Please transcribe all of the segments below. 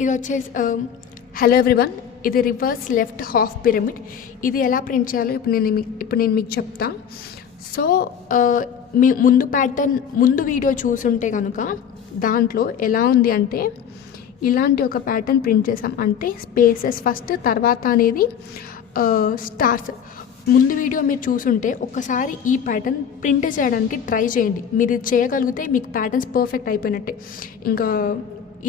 ఇది వచ్చేసి hello everyone, ఇది రివర్స్ లెఫ్ట్ హాఫ్ పిరమిడ్. ఇది ఎలా ప్రింట్ చేయాలో ఇప్పుడు నేను మీకు చెప్తా. సో మీ ముందు ప్యాటర్న్ ముందు వీడియో చూసుంటే కనుక దాంట్లో ఎలా ఉంది అంటే ఇలాంటి ఒక ప్యాటర్న్ ప్రింట్ చేసాం. అంటే స్పేసెస్ ఫస్ట్, తర్వాత అనేది స్టార్స్. ముందు వీడియో మీరు చూసుంటే ఒక్కసారి ఈ ప్యాటర్న్ ప్రింట్ చేయడానికి ట్రై చేయండి. మీరు ఇది చేయగలిగితే మీకు ప్యాటర్న్స్ పర్ఫెక్ట్ అయిపోయినట్టే. ఇంకా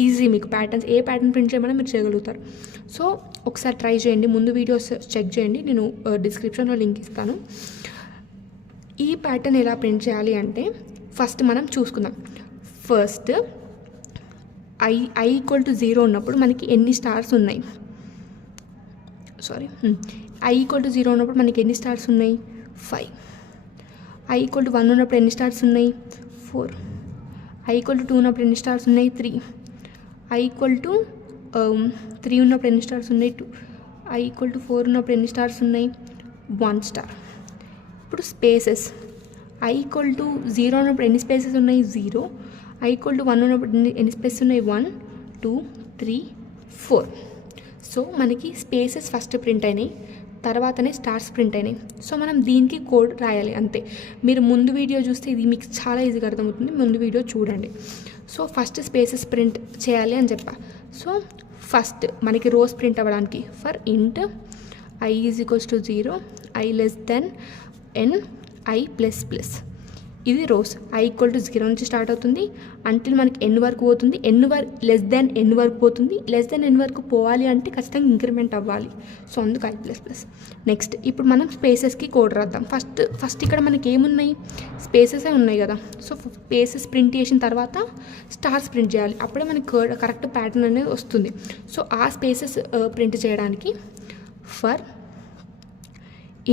ఈజీ, మీకు ప్యాటర్న్స్ ఏ ప్యాటర్న్ ప్రింట్ చేయమన్నా మీరు చేయగలుగుతారు. సో ఒకసారి ట్రై చేయండి, ముందు వీడియోస్ చెక్ చేయండి, నేను డిస్క్రిప్షన్లో లింక్ ఇస్తాను. ఈ ప్యాటర్న్ ఎలా ప్రింట్ చేయాలి అంటే ఫస్ట్ మనం చూసుకుందాం. ఫస్ట్ ఐ =0 ఉన్నప్పుడు మనకి ఎన్ని స్టార్స్ ఉన్నాయి, I =0 ఉన్నప్పుడు మనకి ఎన్ని స్టార్స్ ఉన్నాయి, 5. I =1 ఉన్నప్పుడు ఎన్ని స్టార్స్ ఉన్నాయి, 4. I =2 ఉన్నప్పుడు ఎన్ని స్టార్స్ ఉన్నాయి, 3. I =3 ఉన్నప్పుడు ఎన్ని స్టార్స్ ఉన్నాయి, 2. I =4 ఉన్నప్పుడు ఎన్ని స్టార్స్ ఉన్నాయి, 1 స్టార్. ఇప్పుడు స్పేసెస్ I =0 ఉన్నప్పుడు ఎన్ని స్పేసెస్ ఉన్నాయి, 0. I =1 ఉన్నప్పుడు ఎన్ని స్పేసెస్ ఉన్నాయి, 1, 2, 3, 4. సో మనకి స్పేసెస్ ఫస్ట్ ప్రింట్ అయినాయి, తర్వాతనే స్టార్స్ ప్రింట్ అయినాయి. సో మనం దీనికి కోడ్ రాయాలి అంతే. మీరు ముందు వీడియో చూస్తే ఇది మీకు చాలా ఈజీగా అర్థమవుతుంది, ముందు వీడియో చూడండి. సో ఫస్ట్ స్పేసెస్ ప్రింట్ చేయాలి అని చెప్పా. సో ఫస్ట్ మనకి రోస్ ప్రింట్ అవ్వడానికి ఫర్ ఇంట్ I = 0, I n, I++. ఇది రోస్. I =0 నుంచి స్టార్ట్ అవుతుంది అంటిల్ మనకి n వరకు పోతుంది, n వరకు పోతుంది. n వరకు పోవాలి అంటే ఖచ్చితంగా ఇంక్రిమెంట్ అవ్వాలి. సో అందుకు I++. నెక్స్ట్ ఇప్పుడు మనం స్పేసెస్కి కోడ్ రాద్దాం. ఫస్ట్ ఇక్కడ మనకి ఏమున్నాయి, స్పేసెసే ఉన్నాయి కదా. సో స్పేసెస్ ప్రింట్ చేసిన తర్వాత స్టార్స్ ప్రింట్ చేయాలి, అప్పుడే మనకి కరెక్ట్ ప్యాటర్న్ అనేది వస్తుంది. సో ఆ స్పేసెస్ ప్రింట్ చేయడానికి ఫర్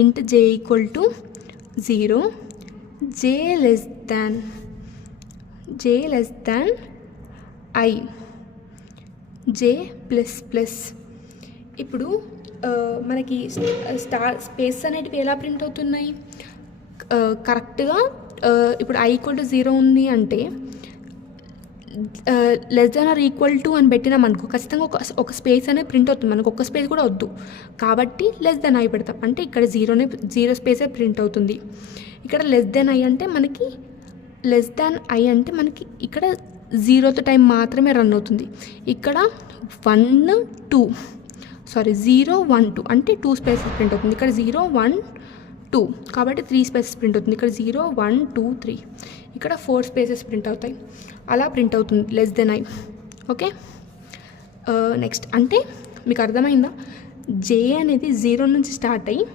ఇంట్ j = 0, j i, j++. ఇప్పుడు మనకి స్పేస్ అనేటివి ఎలా ప్రింట్ అవుతున్నాయి కరెక్ట్గా. ఇప్పుడు I =0 ఉంది అంటే <= అని పెట్టినాం అనుకో, ఖచ్చితంగా ఒక స్పేస్ అనేది ప్రింట్ అవుతుంది. మనకు ఒక స్పేస్ కూడా వద్దు కాబట్టి i పెడతాం. అంటే ఇక్కడ 0 స్పేసే ప్రింట్ అవుతుంది. ఇక్కడ i అంటే మనకి I అంటే మనకి ఇక్కడ 0th టైం మాత్రమే రన్ అవుతుంది. ఇక్కడ 0, 1, 2 అంటే 2 స్పేసెస్ ప్రింట్ అవుతుంది. ఇక్కడ 0, 1, 2 కాబట్టి 3 స్పేసెస్ ప్రింట్ అవుతుంది. ఇక్కడ 0, 1, 2, 3 ఇక్కడ 4 స్పేసెస్ ప్రింట్ అవుతాయి. అలా ప్రింట్ అవుతుంది i. ఓకే, నెక్స్ట్ అంటే మీకు అర్థమైందా, J అనేది 0 నుంచి స్టార్ట్ అయ్యి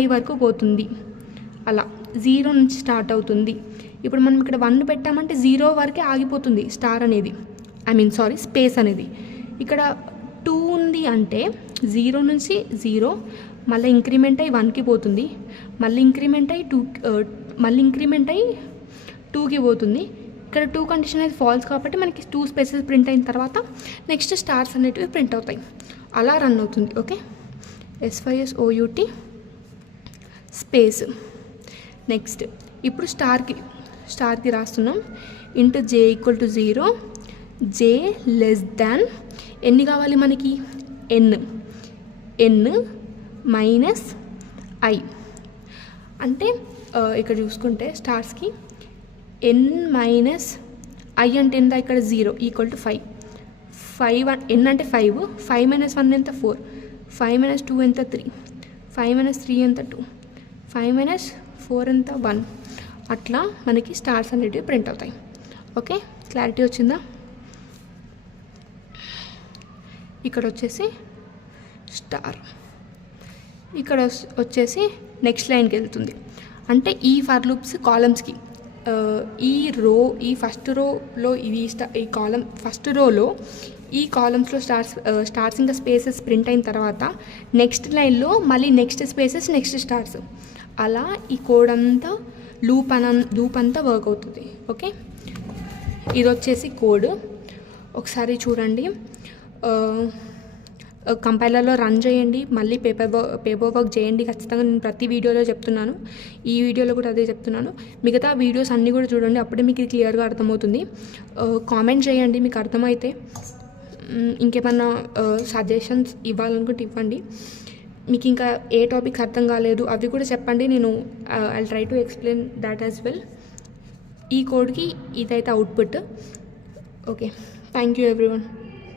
i వరకు పోతుంది. అలా 0 నుంచి స్టార్ట్ అవుతుంది. ఇప్పుడు మనం ఇక్కడ 1 పెట్టామంటే 0 వరకే ఆగిపోతుంది స్టార్ అనేది, స్పేస్ అనేది. ఇక్కడ 2 ఉంది అంటే 0 నుంచి 0 మళ్ళీ ఇంక్రిమెంట్ అయ్యి 1కి పోతుంది, మళ్ళీ ఇంక్రిమెంట్ అయ్యి 2కి పోతుంది. ఇక్కడ 2 కండిషన్ అనేది ఫాల్స్ కాబట్టి మనకి 2 స్పేసెస్ ప్రింట్ అయిన తర్వాత నెక్స్ట్ స్టార్స్ అనేటివి ప్రింట్ అవుతాయి. అలా రన్ అవుతుంది. Okay, SYSOUT space. నెక్స్ట్ ఇప్పుడు స్టార్కి రాస్తున్నాం. ఇంటూ j = 0, j ఎన్ని కావాలి మనకి, n -i. అంటే ఇక్కడ చూసుకుంటే స్టార్స్కి n - i అంటే ఎంత, ఇక్కడ 0 = 5. n అంటే 5, 5 - 1 ఎంత, 4, 5 - 2 ఎంత, 3, 5 - 3 ఎంత, 2, 5 - 4 ఎంత, 1. అట్లా మనకి స్టార్స్ అనేటివి ప్రింట్ అవుతాయి. ఓకే, క్లారిటీ వచ్చిందా. ఇక్కడ వచ్చేసి స్టార్, ఇక్కడ వచ్చేసి నెక్స్ట్ లైన్కి వెళ్తుంది. అంటే ఈ ఫర్ లూప్స్ కాలమ్స్కి ఈ ఫస్ట్ రోలో ఈ కాలమ్ ఫస్ట్ రోలో ఈ కాలమ్స్లో స్టార్స్ ఇంకా స్పేసెస్ ప్రింట్ అయిన తర్వాత నెక్స్ట్ లైన్లో మళ్ళీ నెక్స్ట్ స్పేసెస్, నెక్స్ట్ స్టార్స్, అలా ఈ కోడ్ అంతా లూప్ అంతా వర్క్ అవుతుంది. ఓకే, ఇది వచ్చేసి కోడ్. ఒకసారి చూడండి, కంపైలర్లో రన్ చేయండి, మళ్ళీ పేపర్ వర్క్ చేయండి. ఖచ్చితంగా నేను ప్రతి వీడియోలో చెప్తున్నాను, ఈ వీడియోలో కూడా అదే చెప్తున్నాను. మిగతా వీడియోస్ అన్నీ కూడా చూడండి, అప్పుడే మీకు ఇది క్లియర్గా అర్థమవుతుంది. కామెంట్ చేయండి మీకు అర్థమైతే. ఇంకేమన్నా సజెషన్స్ ఇవ్వాలనుకుంటే ఇవ్వండి. మీకు ఇంకా ఏ టాపిక్స్ అర్థం కాలేదు అవి కూడా చెప్పండి. నేను I try to explain that as well. ఈ కోడ్కి ఇదైతే output. Okay, thank you everyone.